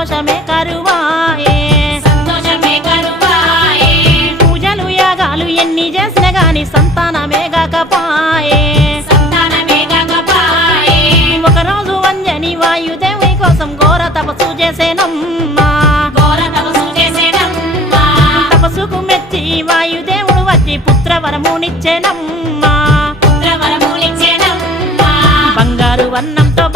సంతోషమే కరువాయే పూజలు యాగాలు ఎన్ని చేసిన గాని సంతానమే గాకపాయే ఒకరోజు అంజని వాయుదేవుని కోసం ఘోర తపస్సు చేసేనమ్మా తపస్సుకు మెచ్చి వాయుదేవుడు వచ్చి పుత్రవరమునిచ్చేనమ్మా బంగారు వర్ణంతో